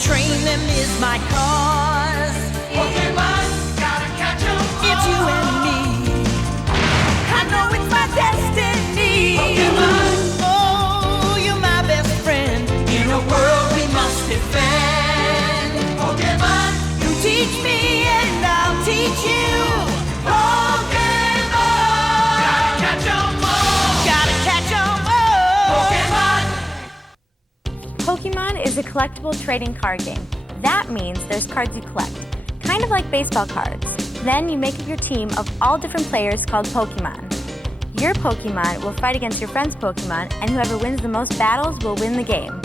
train them is my cause. Pokemon, gotta catch 'em all. It's you and me. I know it's my destiny. Pokemon. Oh, you're my best friend. In a world we must defend. Pokemon, You teach me and I'll teach you. Pokemon. Gotta catch 'em all. Gotta catch 'em all. Pokemon. Pokemon is a collectible trading card game. That means there's cards you collect, kind of like baseball cards. Then you make up your team of all different players called Pokemon. Your Pokemon will fight against your friend's Pokemon, and whoever wins the most battles will win the game.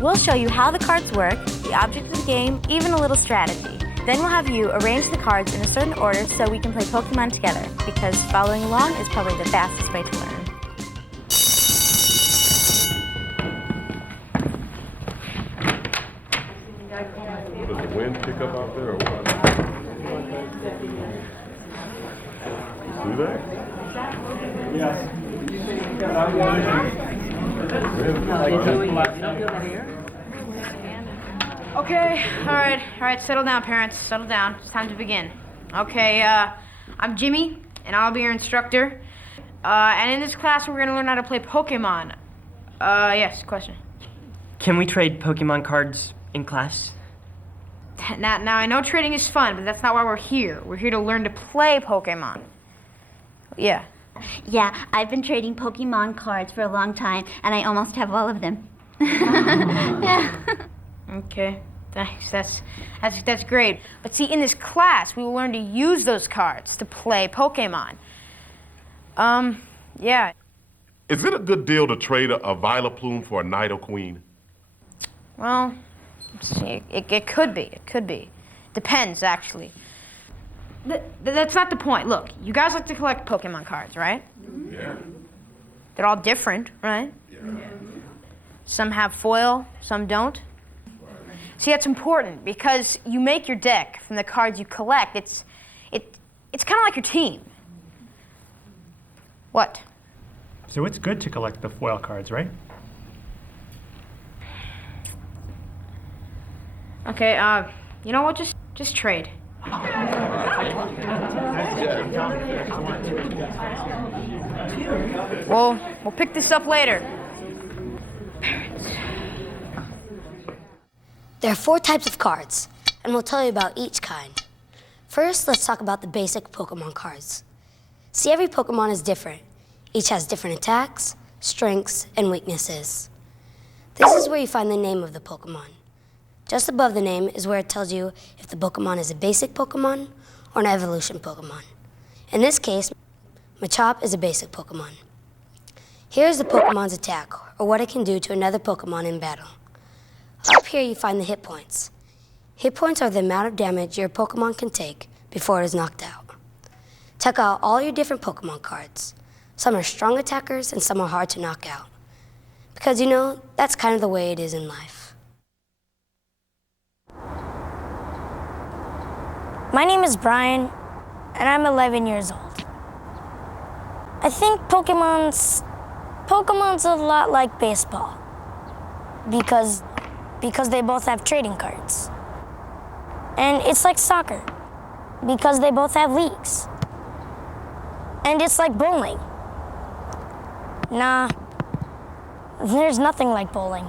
We'll show you how the cards work, the object of the game, even a little strategy. Then we'll have you arrange the cards in a certain order so we can play Pokemon together, because following along is probably the fastest way to learn. Does the wind pick up out there or what? Do they? Okay, all right, settle down, parents, settle down. It's time to begin. Okay, I'm Jimmy, and I'll be your instructor. And in this class, we're gonna learn how to play Pokemon. Yes, question. Can we trade Pokemon cards in class? Now, I know trading is fun, but that's not why we're here. We're here to learn to play Pokemon. Yeah. Yeah, I've been trading Pokemon cards for a long time, and I almost have all of them. Yeah. Okay, thanks. That's great. But see, in this class, we will learn to use those cards to play Pokemon. Yeah. Is it a good deal to trade a Vileplume for a Nidoqueen? Well, see, it could be. It could be. Depends, actually. That's not the point. Look, you guys like to collect Pokemon cards, right? Yeah. They're all different, right? Yeah. Some have foil, some don't. See, that's important because you make your deck from the cards you collect. It's kind of like your team. What? So it's good to collect the foil cards, right? Okay, you know what? Just trade. We'll pick this up later. There are 4 types of cards, and we'll tell you about each kind. First, let's talk about the basic Pokemon cards. See, every Pokemon is different. Each has different attacks, strengths, and weaknesses. This is where you find the name of the Pokemon. Just above the name is where it tells you if the Pokemon is a basic Pokemon or an evolution Pokemon. In this case, Machop is a basic Pokemon. Here's the Pokemon's attack, or what it can do to another Pokemon in battle. Up here you find the hit points. Hit points are the amount of damage your Pokemon can take before it is knocked out. Check out all your different Pokemon cards. Some are strong attackers and some are hard to knock out. Because you know, that's kind of the way it is in life. My name is Brian, and I'm 11 years old. I think Pokemon's a lot like baseball because they both have trading cards. And it's like soccer because they both have leagues. And it's like bowling. Nah, there's nothing like bowling.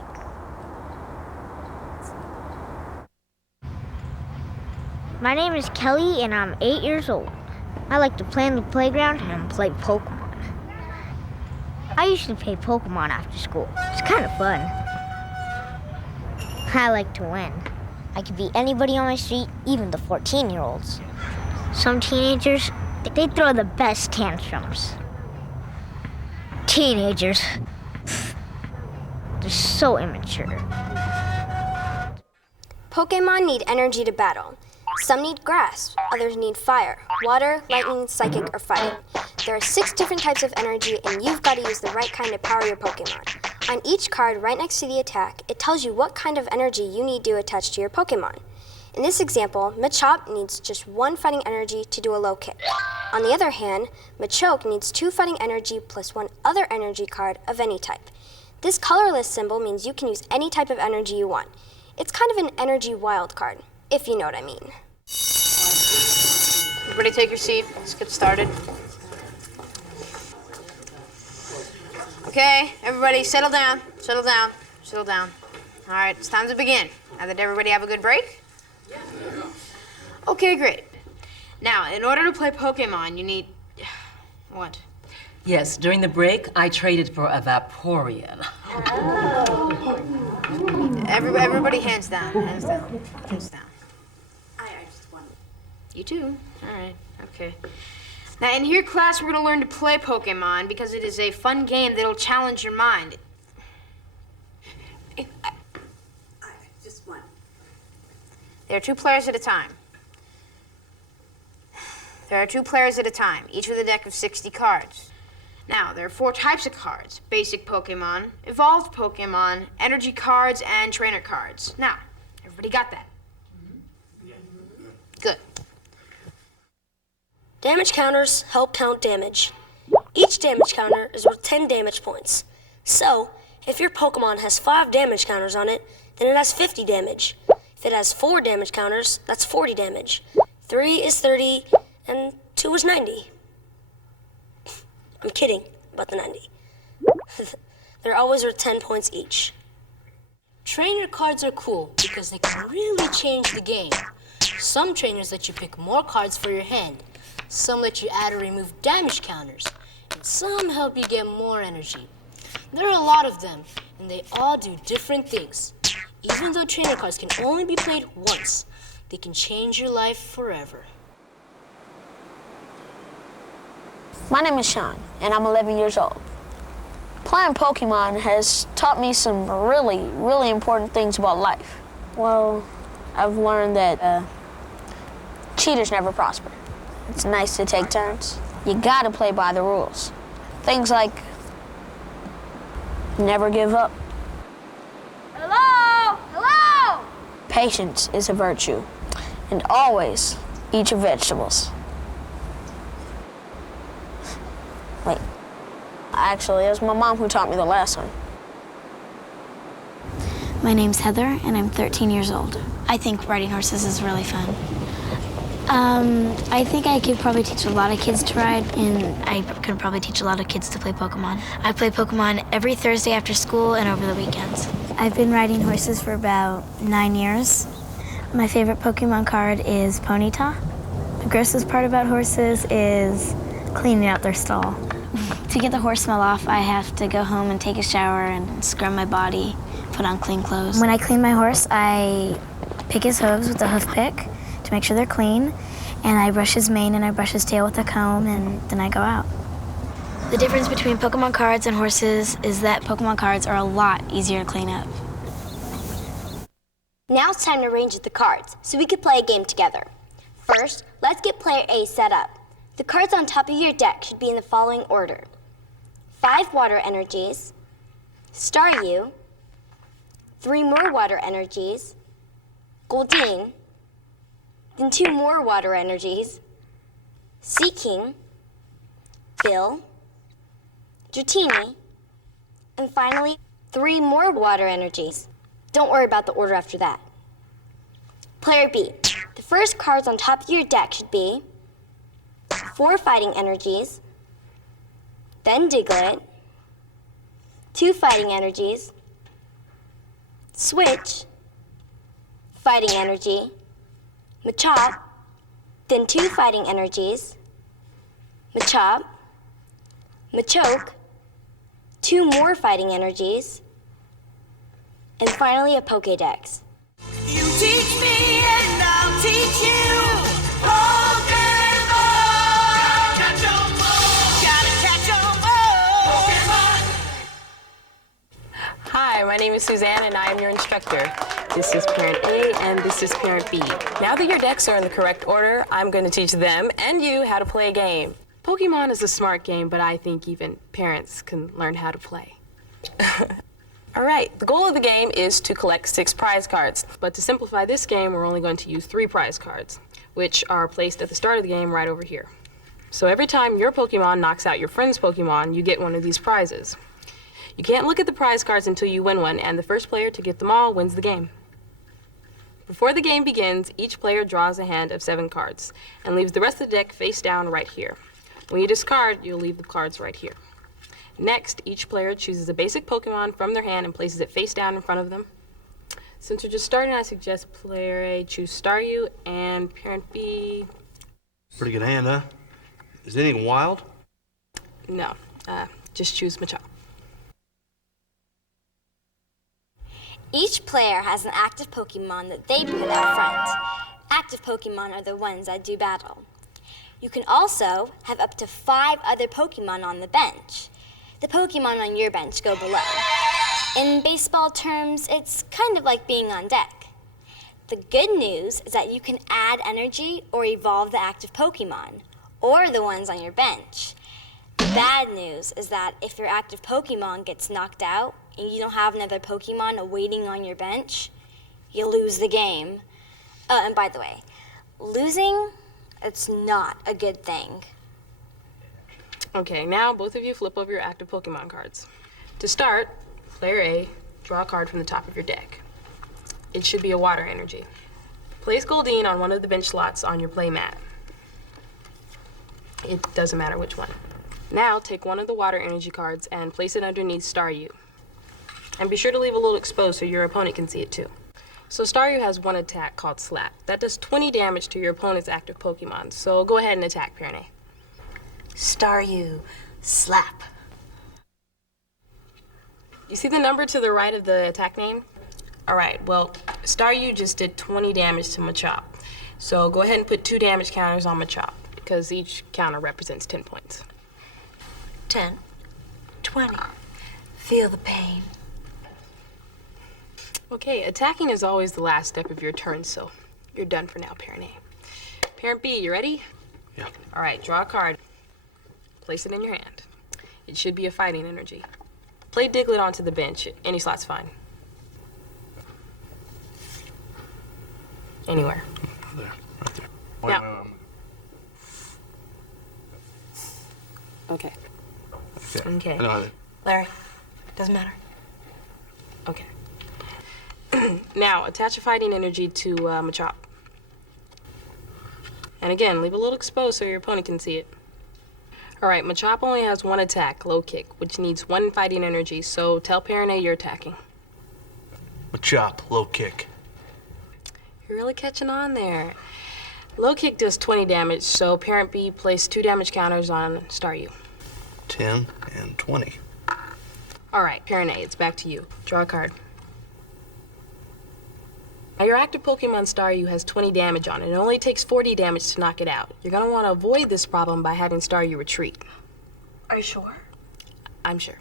My name is Kelly, and I'm 8 years old. I like to play on the playground and play Pokemon. I usually play Pokemon after school. It's kind of fun. I like to win. I can beat anybody on my street, even the 14-year-olds. Some teenagers, they throw the best tantrums. Teenagers, they're so immature. Pokemon need energy to battle. Some need grass, others need fire, water, lightning, psychic, or fighting. There are 6 different types of energy, and you've got to use the right kind to power your Pokemon. On each card, right next to the attack, it tells you what kind of energy you need to attach to your Pokemon. In this example, Machop needs just 1 fighting energy to do a low kick. On the other hand, Machoke needs 2 fighting energy plus 1 other energy card of any type. This colorless symbol means you can use any type of energy you want. It's kind of an energy wild card, if you know what I mean. Everybody take your seat. Let's get started. Okay, everybody settle down, settle down, settle down. All right, it's time to begin. Now, did everybody have a good break? Yeah. Okay, great. Now, in order to play Pokemon, you need... What? Yes, during the break, I traded for a Vaporeon. Everybody hands down, hands down, hands down. I just won. You too? All right, okay. Now, in here, class, we're going to learn to play Pokemon because it is a fun game that'll challenge your mind. I just won. There are 2 players at a time. There are 2 players at a time, each with a deck of 60 cards. Now, there are 4 types of cards: basic Pokemon, evolved Pokemon, energy cards, and trainer cards. Now, everybody got that? Good. Damage counters help count damage. Each damage counter is worth 10 damage points. So, if your Pokemon has 5 damage counters on it, then it has 50 damage. If it has 4 damage counters, that's 40 damage. 3 is 30, and 2 is 90. I'm kidding about the 90. They're always worth 10 points each. Trainer cards are cool because they can really change the game. Some trainers let you pick more cards for your hand. Some let you add or remove damage counters. And some help you get more energy. There are a lot of them, and they all do different things. Even though trainer cards can only be played once, they can change your life forever. My name is Sean, and I'm 11 years old. Playing Pokemon has taught me some really important things about life. Well, I've learned that cheaters never prosper. It's nice to take turns. You gotta play by the rules. Things like never give up. Hello? Hello? Patience is a virtue, and always eat your vegetables. Wait, actually, it was my mom who taught me the last one. My name's Heather, and I'm 13 years old. I think riding horses is really fun. I think I could probably teach a lot of kids to ride, and I could probably teach a lot of kids to play Pokemon. I play Pokemon every Thursday after school and over the weekends. I've been riding horses for about 9 years. My favorite Pokemon card is Ponyta. The grossest part about horses is cleaning out their stall. To get the horse smell off, I have to go home and take a shower and scrub my body, put on clean clothes. When I clean my horse, I pick his hooves with a hoof pick to make sure they're clean, and I brush his mane and I brush his tail with a comb, and then I go out. The difference between Pokemon cards and horses is that Pokemon cards are a lot easier to clean up. Now it's time to arrange the cards, so we could play a game together. First, let's get player A set up. The cards on top of your deck should be in the following order: 5 water energies, Staryu, 3 more water energies, Goldeen, then 2 more water energies, Seaking, Bill, Dratini, and finally 3 more water energies. Don't worry about the order after that. Player B, the first cards on top of your deck should be 4 fighting energies, then Diglett, 2 fighting energies, Switch, fighting energy, Machop, then 2 fighting energies, Machop, Machoke, 2 more fighting energies, and finally a Pokédex. You teach me and I'll teach you. Pokemon. Gotta catch 'em all. Gotta catch 'em all. Pokemon. Hi, my name is Suzanne and I am your instructor. This is parent A and this is parent B. Now that your decks are in the correct order, I'm going to teach them and you how to play a game. Pokemon is a smart game, but I think even parents can learn how to play. All right, the goal of the game is to collect 6 prize cards. But to simplify this game, we're only going to use 3 prize cards, which are placed at the start of the game right over here. So every time your Pokemon knocks out your friend's Pokemon, you get one of these prizes. You can't look at the prize cards until you win one, and the first player to get them all wins the game. Before the game begins, each player draws a hand of 7 cards and leaves the rest of the deck face down right here. When you discard, you'll leave the cards right here. Next, each player chooses a basic Pokemon from their hand and places it face down in front of them. Since we're just starting, I suggest player A choose Staryu and parent B... Pretty good hand, huh? Is anything wild? No, just choose Machop. Each player has an active Pokemon that they put out front. Active Pokemon are the ones that do battle. You can also have up to 5 other Pokemon on the bench. The Pokemon on your bench go below. In baseball terms, it's kind of like being on deck. The good news is that you can add energy or evolve the active Pokemon, or the ones on your bench. The bad news is that if your active Pokemon gets knocked out and you don't have another Pokemon waiting on your bench, you lose the game. And by the way, losing, it's not a good thing. Okay, now both of you flip over your active Pokemon cards. To start, player A, draw a card from the top of your deck. It should be a water energy. Place Goldeen on one of the bench slots on your play mat. It doesn't matter which one. Now take one of the water energy cards and place it underneath Staryu. And be sure to leave a little exposed so your opponent can see it too. So Staryu has one attack called Slap. That does 20 damage to your opponent's active Pokemon. So go ahead and attack, parent A. Staryu, Slap. You see the number to the right of the attack name? All right, well, Staryu just did 20 damage to Machop. So go ahead and put 2 damage counters on Machop, because each counter represents 10 points. 10, 20. Feel the pain. Okay, attacking is always the last step of your turn, so you're done for now, parent A. Parent B, you ready? Yeah. All right, draw a card. Place it in your hand. It should be a fighting energy. Play Diglett onto the bench. Any slot's fine. Anywhere. There, right there. Now. Okay. Okay. I know how to... Larry, doesn't matter. Okay. Now, attach a fighting energy to Machop. And again, leave a little exposed so your opponent can see it. All right, Machop only has one attack, Low Kick, which needs 1 fighting energy, so tell parent A you're attacking. Machop, Low Kick. You're really catching on there. Low Kick does 20 damage, so parent B place 2 damage counters on Staryu. 10 and 20. All right, parent A, it's back to you. Draw a card. Now, your active Pokemon Staryu has 20 damage on it. It only takes 40 damage to knock it out. You're going to want to avoid this problem by having Staryu retreat. Are you sure? I'm sure.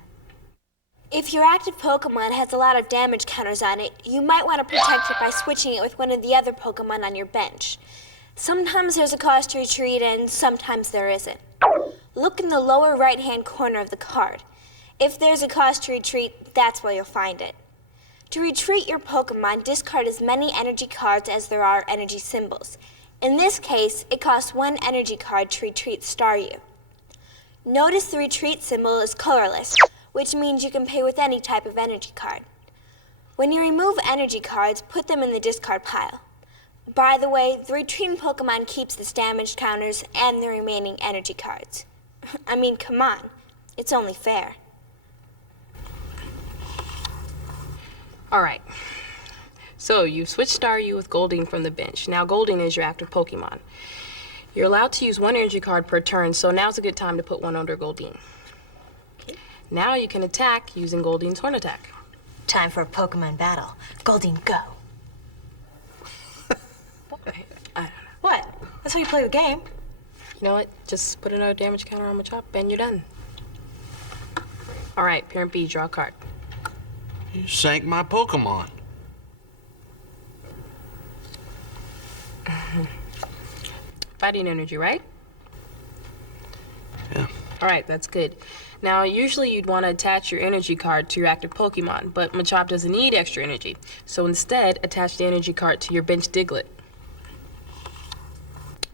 If your active Pokemon has a lot of damage counters on it, you might want to protect it by switching it with one of the other Pokemon on your bench. Sometimes there's a cost to retreat and sometimes there isn't. Look in the lower right-hand corner of the card. If there's a cost to retreat, that's where you'll find it. To retreat your Pokemon, discard as many energy cards as there are energy symbols. In this case, it costs 1 energy card to retreat Staryu. Notice the retreat symbol is colorless, which means you can pay with any type of energy card. When you remove energy cards, put them in the discard pile. By the way, the retreating Pokemon keeps the damage counters and the remaining energy cards. I mean, come on, it's only fair. All right. So you've switched Staryu with Goldeen from the bench. Now Goldeen is your active Pokemon. You're allowed to use 1 energy card per turn, so now's a good time to put 1 under Goldeen. Now you can attack using Goldeen's Horn Attack. Time for a Pokemon battle. Goldeen, go. I don't know. What? That's how you play the game. You know what? Just put another damage counter on Machop and you're done. All right, parent B, draw a card. You sank my Pokemon. Fighting energy, right? Yeah. All right, that's good. Now, usually you'd want to attach your energy card to your active Pokemon, but Machop doesn't need extra energy. So instead, attach the energy card to your bench Diglett.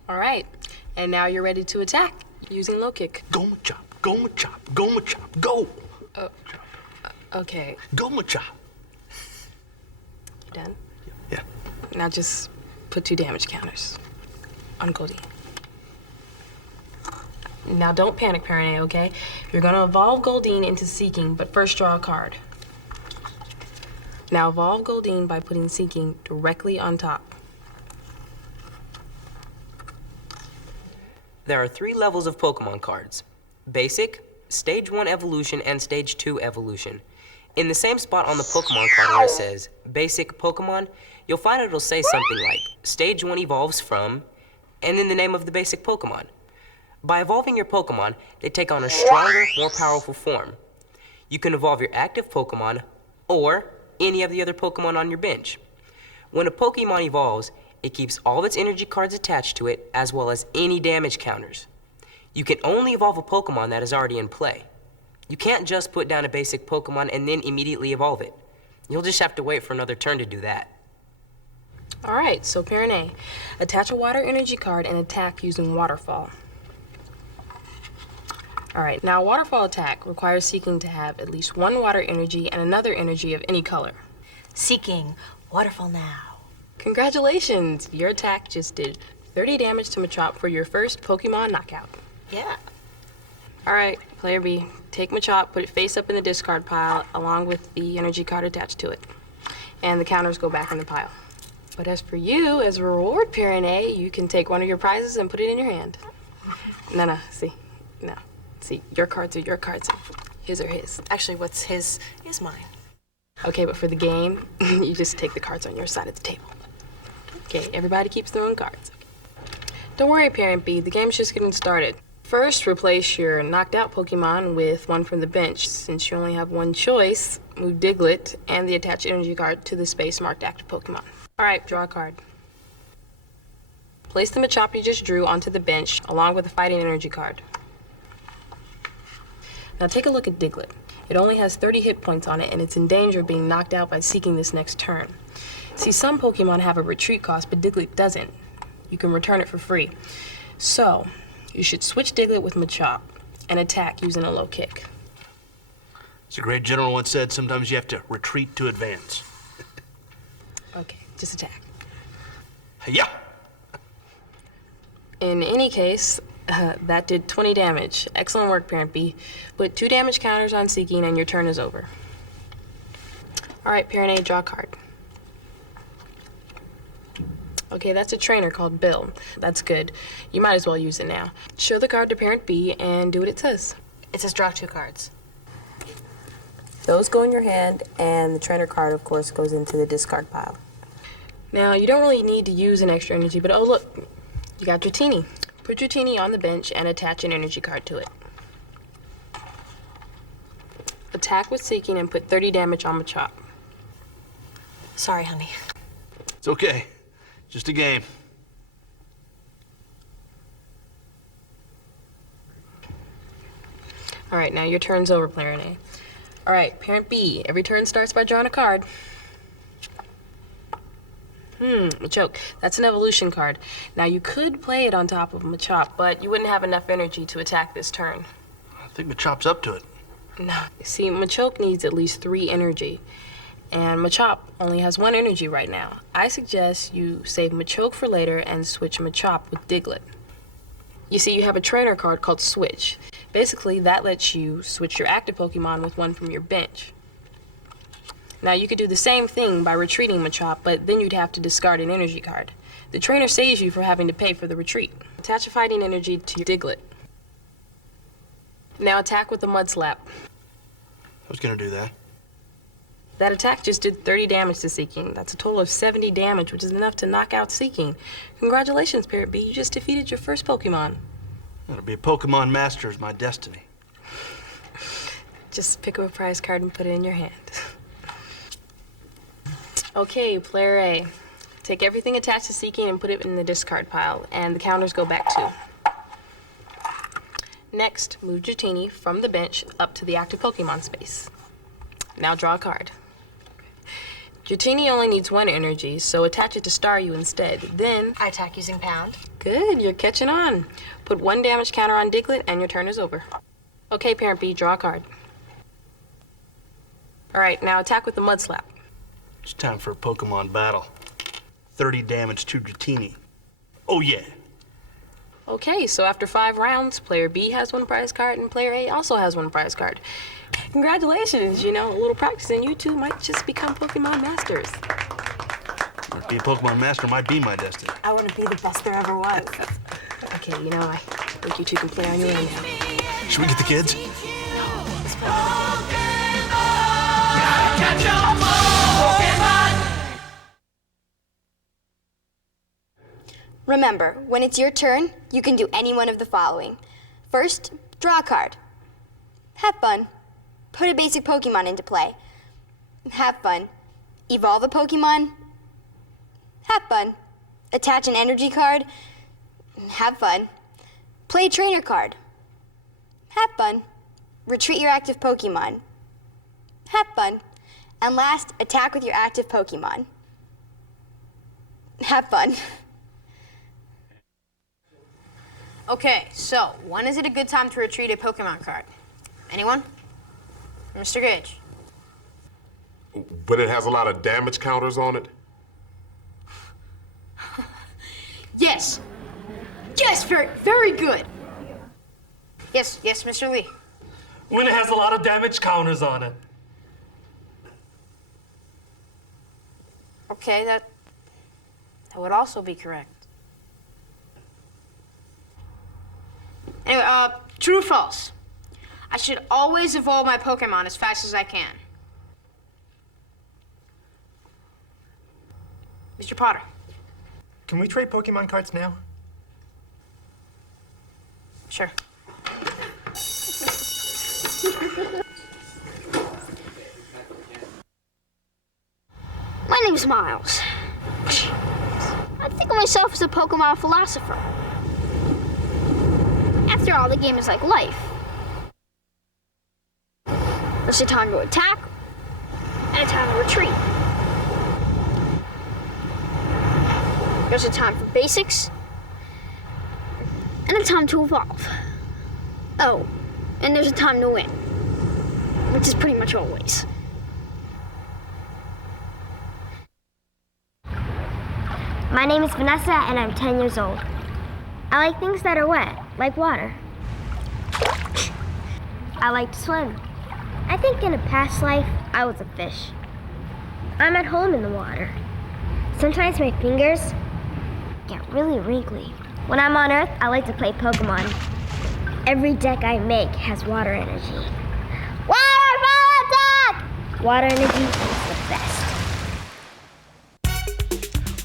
All right, and now you're ready to attack using Low Kick. Go Machop, go Machop, go Machop, go! Okay. Go Machop. You done? Yeah. Now just put 2 damage counters on Goldie. Now don't panic, Parent A, okay? You're gonna evolve Goldine into Seeking, but first draw a card. Now evolve Goldine by putting Seeking directly on top. There are 3 levels of Pokemon cards: Basic, Stage 1 Evolution, and Stage 2 Evolution. In the same spot on the Pokemon card where it says Basic Pokemon, you'll find it'll say something like Stage 1 evolves from, and then the name of the basic Pokemon. By evolving your Pokemon, they take on a stronger, more powerful form. You can evolve your active Pokemon or any of the other Pokemon on your bench. When a Pokemon evolves, it keeps all of its energy cards attached to it, as well as any damage counters. You can only evolve a Pokemon that is already in play. You can't just put down a basic Pokemon and then immediately evolve it. You'll just have to wait for another turn to do that. All right, so Parent A, attach a water energy card and attack using Waterfall. All right, now Waterfall attack requires Seeking to have at least 1 water energy and another energy of any color. Seeking, Waterfall now. Congratulations, your attack just did 30 damage to Machop for your first Pokemon knockout. Yeah. All right, player B, take Machop, put it face up in the discard pile along with the energy card attached to it. And the counters go back in the pile. But as for you, as a reward, Parent A, you can take one of your prizes and put it in your hand. No, see, no. See, your cards are your cards. His are his. Actually, what's his is mine. Okay, but for the game, you just take the cards on your side of the table. Okay, everybody keeps their own cards. Don't worry, Parent B, the game's just getting started. First, replace your knocked out Pokemon with one from the bench. Since you only have one choice, move Diglett and the attached energy card to the space marked active Pokemon. All right, draw a card. Place the Machop you just drew onto the bench along with the fighting energy card. Now take a look at Diglett. It only has 30 hit points on it and it's in danger of being knocked out by Seeking this next turn. See, some Pokemon have a retreat cost, but Diglett doesn't. You can return it for free. So, you should switch Diglett with Machop and attack using a low kick. As a great general once said, sometimes you have to retreat to advance. Okay, just attack. Yeah. In any case, that did 20 damage. Excellent work, Parent B. Put 2 damage counters on Seeking and your turn is over. All right, Parent A, draw a card. Okay, that's a trainer called Bill. That's good. You might as well use it now. Show the card to Parent B and do what it says. It says draw 2 cards. Those go in your hand, and the trainer card, of course, goes into the discard pile. Now, you don't really need to use an extra energy, but oh look, you got Dratini. Put Dratini on the bench and attach an energy card to it. Attack with Seeking and put 30 damage on Machop. Sorry, honey. It's okay. Just a game. All right, now your turn's over, Player A. All right, Parent B, every turn starts by drawing a card. Machoke. That's an evolution card. Now, you could play it on top of Machop, but you wouldn't have enough energy to attack this turn. I think Machop's up to it. No. See, Machoke needs at least 3 energy, and Machop only has 1 energy right now. I suggest you save Machoke for later and switch Machop with Diglett. You see, you have a trainer card called Switch. Basically, that lets you switch your active Pokemon with one from your bench. Now, you could do the same thing by retreating Machop, but then you'd have to discard an energy card. The trainer saves you for having to pay for the retreat. Attach a fighting energy to your Diglett. Now attack with the Mud Slap. I was gonna do that. That attack just did 30 damage to Seeking. That's a total of 70 damage, which is enough to knock out Seeking. Congratulations, Parrot B. You just defeated your first Pokemon. To be a Pokemon master is my destiny. Just pick up a prize card and put it in your hand. Okay, Player A. Take everything attached to Seeking and put it in the discard pile, and the counters go back too. Next, move Dratini from the bench up to the active Pokemon space. Now draw a card. Dratini only needs 1 energy, so attach it to Staryu instead. Then I attack using Pound. Good, you're catching on. Put 1 damage counter on Diglett and your turn is over. Okay, Parent B, draw a card. All right, now attack with the Mud Slap. It's time for a Pokemon battle. 30 damage to Dratini. Oh, yeah. Okay, so after 5 rounds, player B has 1 prize card and player A also has 1 prize card. Congratulations, you know, a little practice and you two might just become Pokemon masters. Be a Pokemon master might be my destiny. I want to be the best there ever was. Okay, you know, I think you two can play on your own now. Should we get the kids? Remember, when it's your turn, you can do any one of the following. First, draw a card. Have fun. Put a basic Pokemon into play. Have fun. Evolve a Pokemon. Have fun. Attach an energy card. Have fun. Play a trainer card. Have fun. Retreat your active Pokemon. Have fun. And last, attack with your active Pokemon. Have fun. Okay, so when is it a good time to retrieve a Pokemon card? Anyone? Mr. Gage? When it has a lot of damage counters on it? Yes. Yes, very good. Yes, Mr. Lee. When it has a lot of damage counters on it. Okay, that would also be correct. Anyway, true or false? I should always evolve my Pokemon as fast as I can. Mr. Potter. Can we trade Pokemon cards now? Sure. My name's Miles. I think of myself as a Pokemon philosopher. After all, the game is like life. There's a time to attack and a time to retreat. There's a time for basics and a time to evolve. Oh, and there's a time to win, which is pretty much always. My name is Vanessa, and I'm 10 years old. I like things that are wet, like water. I like to swim. I think in a past life, I was a fish. I'm at home in the water. Sometimes my fingers get really wrinkly. When I'm on Earth, I like to play Pokemon. Every deck I make has water energy. Waterfall attack! Water energy is the best.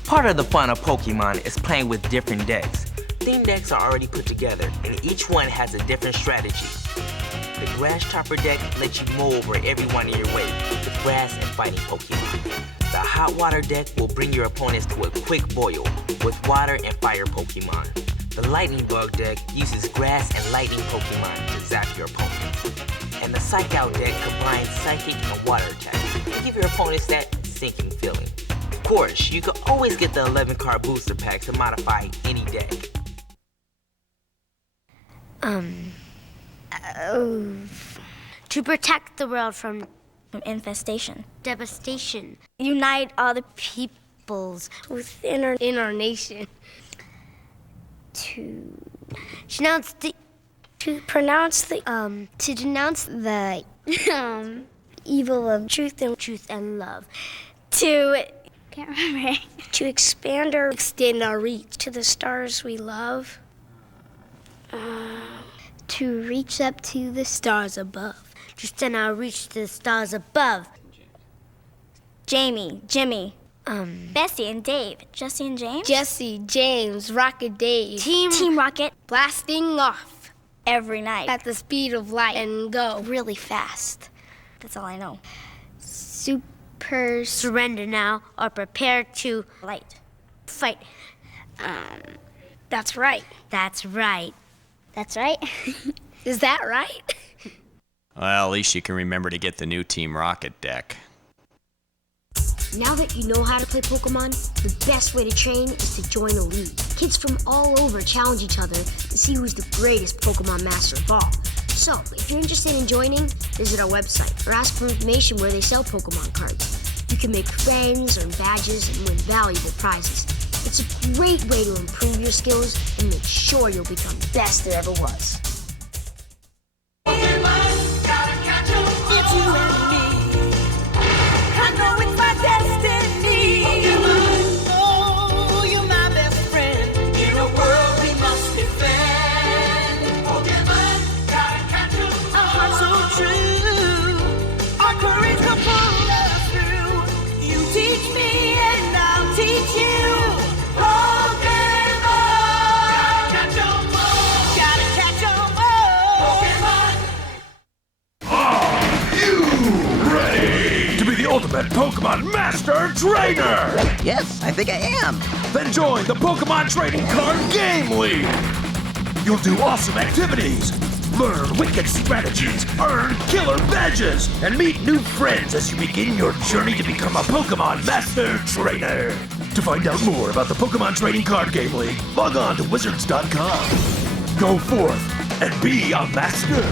Part of the fun of Pokemon is playing with different decks. Theme decks are already put together, and each one has a different strategy. The Grass Chopper deck lets you mow over everyone in your way with grass and fighting Pokemon. The Hot Water deck will bring your opponents to a quick boil with water and fire Pokemon. The Lightning Bug deck uses grass and lightning Pokemon to zap your opponents. And the Psych Out deck combines psychic and water attacks to give your opponents that sinking feeling. Of course, you can always get the 11-card booster pack to modify any deck. To protect the world from infestation, devastation, unite all the peoples within our nation. To denounce the evil of truth and love. Can't remember. To extend our reach to the stars we love. To reach up to the stars above. To extend our reach to the stars above. Jamie, Jimmy, Bessie and Dave. Jesse and James? Jesse, James, Rocket Dave. Team Rocket. Blasting off. Every night. At the speed of light. And go. Really fast. That's all I know. Super surrender now or prepare to fight. That's right. That's right. That's right. Is that right? Well, at least you can remember to get the new Team Rocket deck. Now that you know how to play Pokemon, the best way to train is to join a league. Kids from all over challenge each other to see who's the greatest Pokemon master of all. So, if you're interested in joining, visit our website or ask for information where they sell Pokemon cards. You can make friends, earn badges, and win valuable prizes. It's a great way to improve your skills and make sure you'll become the best there ever was. It's you and me. I know it's my destiny. Oh, you're my best friend. In a world we must defend. Pokemon, gotta catch 'em. Our hearts so true. Our courage will pull us through. You teach me and I'll teach you. Pokemon, gotta catch 'em all. Gotta catch 'em all. Pokemon. Are you ready to be the ultimate Pokemon Master Trainer? Yes, I think I am. Then join the Pokemon Trading Card Game League. You'll do awesome activities, learn wicked strategies, earn killer badges, and meet new friends as you begin your journey to become a Pokemon Master Trainer. To find out more about the Pokemon Trading Card Game League, log on to wizards.com. Go forth and be a master.